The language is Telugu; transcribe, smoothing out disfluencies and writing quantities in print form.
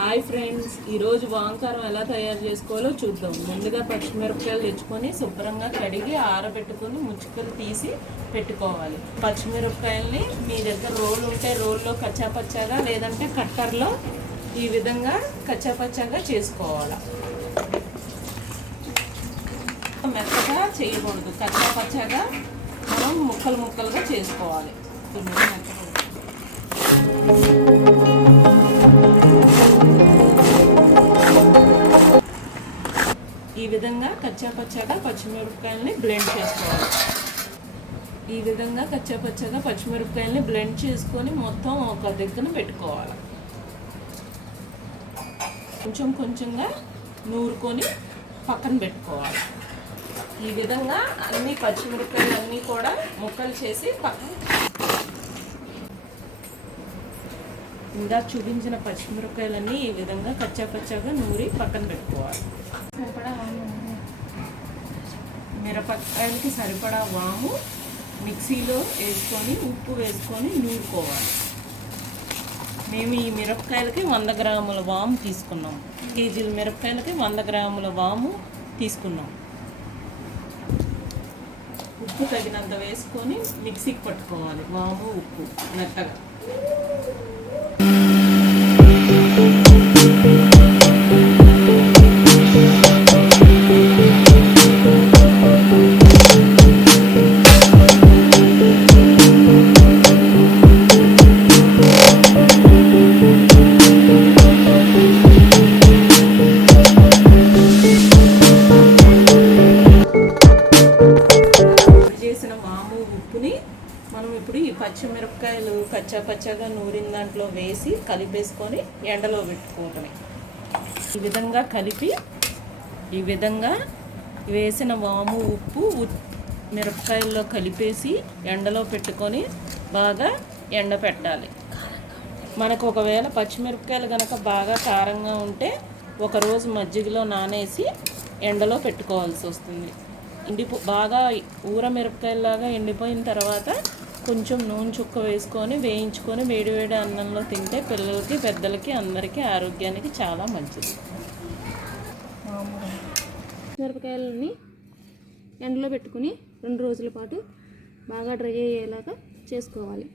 హాయ్ ఫ్రెండ్స్, ఈరోజు వాంకారం ఎలా తయారు చేసుకోవాలో చూద్దాం. ముందుగా పచ్చిమిరపకాయలు తెచ్చుకొని శుభ్రంగా కడిగి ఆరబెట్టుకొని ముచ్చుకలు తీసి పెట్టుకోవాలి. పచ్చిమిరపకాయల్ని మీ దగ్గర రోల్ ఉంటే రోల్లో కచ్చాపచ్చాగా, లేదంటే కట్టర్లో ఈ విధంగా కచ్చాపచ్చాగా చేసుకోవాలి. మెత్తగా చేయకూడదు, కచ్చాపచ్చాగా మనం ముక్కలు ముక్కలుగా చేసుకోవాలి. ఈ విధంగా కచ్చాపచ్చాగా పచ్చిమిరపకాయలని బ్లెండ్ చేసుకోవాలి. ఈ విధంగా కచ్చాపచ్చాగా పచ్చిమిరపకాయలని బ్లెండ్ చేసుకొని మొత్తం ఒక దగ్గర పెట్టుకోవాలి. కొంచెం కొంచెంగా నూరుకొని పక్కన పెట్టుకోవాలి. ఈ విధంగా అన్ని పచ్చిమిరపకాయలు అన్నీ కూడా ముక్కలు చేసి పక్కన ఇందాక చూపించిన పచ్చిమిరపకాయలన్నీ ఈ విధంగా కచ్చాపచ్చాగా నూరి పక్కన పెట్టుకోవాలి. మిరపకాయలకి సరిపడా వాము మిక్సీలో వేసుకొని ఉప్పు వేసుకొని నూరుకోవాలి. మేము ఈ మిరపకాయలకి 100 గ్రాముల వాము తీసుకున్నాం. కేజీల మిరపకాయలకి 100 గ్రాముల వాము తీసుకున్నాం. ఉప్పు తగినంత వేసుకొని మిక్సీకి పట్టుకోవాలి. వాము ఉప్పు మెత్తగా. చేసిన వాము ఉప్పుని మనం ఇప్పుడు ఈ పచ్చిమిరపకాయలు కచ్చాపచ్చాగా నూరిన దాంట్లో వేసి కలిపేసుకొని ఎండలో పెట్టుకోవటమే. ఈ విధంగా కలిపి ఈ విధంగా వేసిన వాము ఉప్పు మిరపకాయల్లో కలిపేసి ఎండలో పెట్టుకొని బాగా ఎండ పెట్టాలి. మనకు ఒకవేళ పచ్చిమిరపకాయలు కనుక బాగా కారంగా ఉంటే ఒకరోజు మజ్జిగలో నానేసి ఎండలో పెట్టుకోవాల్సి వస్తుంది. బాగా ఊర మిరపకాయలాగా ఎండిపోయిన తర్వాత కొంచెం నూనె చుక్క వేసుకొని వేయించుకొని వేడివేడి అన్నంలో తింటే పిల్లలకి పెద్దలకి అందరికీ ఆరోగ్యానికి చాలా మంచిది. మిరపకాయలని ఎండలో పెట్టుకుని 2 రోజుల పాటు బాగా డ్రై అయ్యేలాగా చేసుకోవాలి.